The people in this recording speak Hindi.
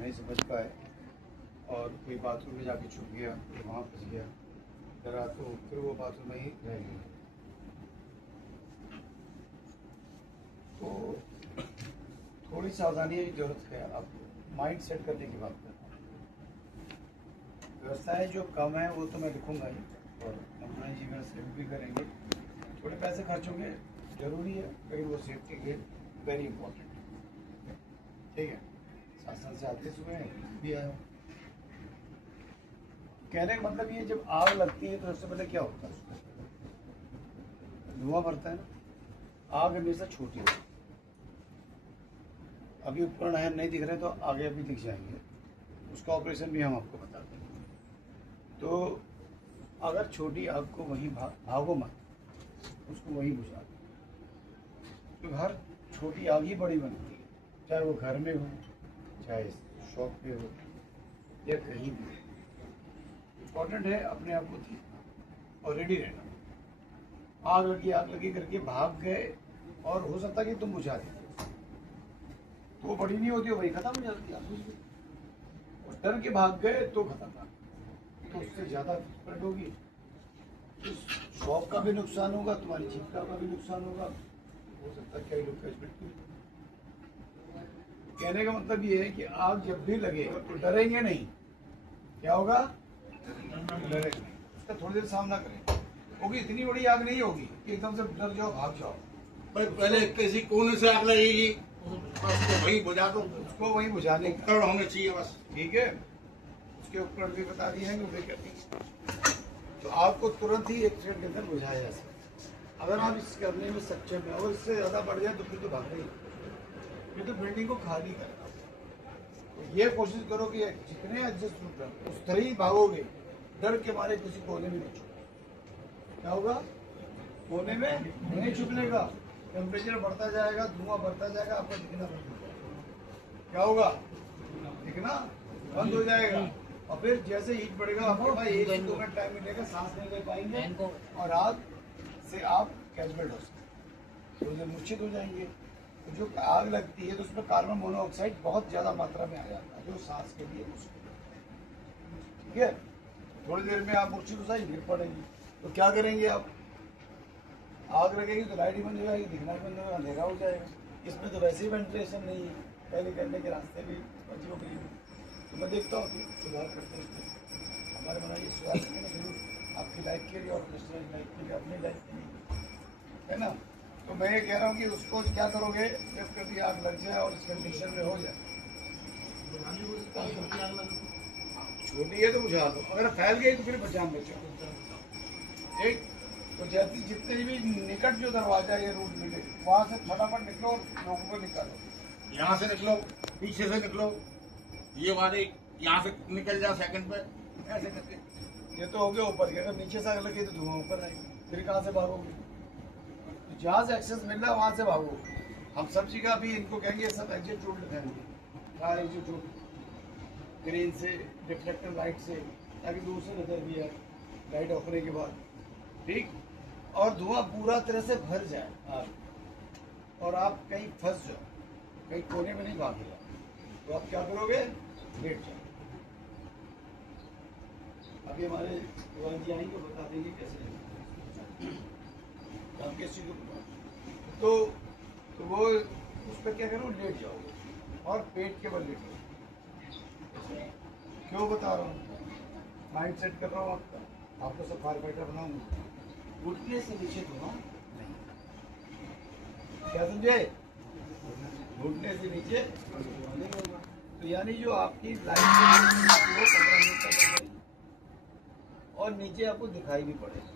नहीं समझ पाए और कोई बाथरूम में जाके छुप गया, फिर वहाँ फंस गया, डरा तो फिर वो बाथरूम में ही रह गया। तो थोड़ी सावधानी की जरूरत है। आपको माइंड सेट करने की बात कर रहा हूँ। व्यवस्थाएं जो कम है वो तो मैं लिखूंगा ही, और नमूना जी में सेव भी करेंगे। थोड़े पैसे खर्च होंगे, जरूरी है, लेकिन वो सेफ्टी के वेरी इंपॉर्टेंट है। ठीक है, शासन से आते सुबह भी आया हूँ। कहने का मतलब ये, जब आग लगती है तो सबसे पहले क्या होता है, धुआं भरता है ना। आग हमेशा छोटी होती है। अभी उपकरण है नहीं दिख रहे तो आगे अभी दिख जाएंगे, उसका ऑपरेशन भी हम आपको बता देंगे। तो अगर छोटी आग को वहीं भागो मत, उसको वहीं बुझा दो। तो हर छोटी आग ही बड़ी बनती है, चाहे वो घर में हो, चाहे शॉप पे हो, या कहीं भी। इम्पोर्टेंट है अपने आप को देखना और रेडी रहना। आग लगी करके भाग गए और हो सकता है कि तुम बुझा देते, तो वो बड़ी नहीं होती, वही खत्म हो जाती है। और डर के भाग गए तो खतरनाक, तो उससे ज़्यादा स्प्रेड होगी। तो शॉप का भी नुकसान होगा, तुम्हारी जीविका का भी नुकसान होगा, हो सकता है कई लोग का स्प्रेड। कहने का मतलब ये है कि आग जब भी लगे तो डरेंगे नहीं। क्या होगा? डरेंगे नहीं, उसका थोड़ी देर सामना करें, क्योंकि इतनी बड़ी आग नहीं होगी कि एकदम से डर जाओ भाग जाओ। भाई पहले किसी कोने से आग लगेगी, उसको वहीं बुझा दो, उसको वहीं बुझाने का उपकरण होने चाहिए बस। ठीक है, उसके उपकरण भी बता दिए हैं कि करनी है। तो आग को तुरंत ही 1 सेकंड के अंदर बुझाया जा सकता। अगर आप इस करने में सक्षम है और इससे ज़्यादा बढ़ जाए तो फिर तो भाग नहीं, फिर तो बिल्डिंग को खाली करना। तो ये कोशिश करो कि जितने एडजस्ट उस तरह ही भागोगे, डर के मारे किसी कोने में नहीं छुपो। क्या होगा? कोने में नहीं छुपने का, टेम्परेचर बढ़ता जाएगा, धुआं बढ़ता जाएगा, आपको दिखना बंद हो जाएगा। क्या होगा? दिखना बंद हो जाएगा। और फिर जैसे हीट बढ़ेगा, आपको भाई 1 से 2 मिनट टाइम मिलेगा, सांस नहीं ले पाएंगे और आग से आप कैजुअल हो सकते, तो मूर्छित हो जाएंगे। तो जो आग लगती है तो उसमें कार्बन मोनोऑक्साइड बहुत ज़्यादा मात्रा में आ जाता है, जो सांस के लिए मुश्किल है। ठीक है, थोड़ी देर में आप मूर्छित हो जाएंगे, गिर पड़ेंगे। तो क्या करेंगे आप? आग लगेगी तो लाइट ही बंद हो जाएगी, दिखना ही बंद होगा, अंधेरा हो जाएगा। इसमें तो वैसे ही वेंटिलेशन नहीं है, पहले करने के रास्ते भी बची हो गई। तो मैं देखता हूँ कि सुधार करते हैं, हमारे बनाइए सुधार करने में जरूर, आपकी लाइफ के लिए और नेशनल लाइफ के लिए, अपनी लाइफ के लिए, है ना। तो मैं ये कह रहा हूँ कि उसको क्या करोगे, जब कभी आग लग जाए और इस कंडीशन में हो जाए, छोटी है तो बुझा दो, अगर फैल गई तो फिर बचान बचाओ। ठीक, तो जैसे जितने भी निकट जो दरवाजा है रूट मिले, वहाँ से फटाफट निकलो और लोगों को निकालो। यहाँ से निकलो, पीछे से निकलो, ये वाले यहाँ से निकल जाओ सेकंड पे, ऐसे करके। ये तो हो गया ऊपर के, अगर नीचे से आग लगी तो धुआं ऊपर आएगा, फिर कहाँ से भागोगे? तो जहाँ से एक्सेस मिल रहा है वहाँ से भागो। हम सब जगह भी इनको कहेंगे सब एग्जिट रूट दिखाएंगे, एग्जिट रूट ग्रीन से, रिफ्लेक्टर लाइट से, ताकि दूर से नजर भी आए लाइट ऑफ होने के बाद। ठीक, और धुआं पूरा तरह से भर जाए आग, और आप कहीं फंस जाओ, कहीं कोने में नहीं भागेगा, तो आप क्या करोगे? लेट जाओ। अभी हमारे भगवान जी आएंगे, बता देंगे कैसे आप किस चीज़ को तो वो उस पर क्या करो, लेट जाओगे और पेट के बल लेटो। क्यों बता रहा हूँ? माइंड सेट कर रहा हूँ आपको सब फायर फाइटर बनाऊंगा। घुटने से नीचे धुआं नहीं, क्या समझे? घुटने से नीचे धुआं नहीं होगा। तो यानी जो आपकी लाइफ वो 15 मिनट तक और नीचे आपको दिखाई भी पड़ेगा।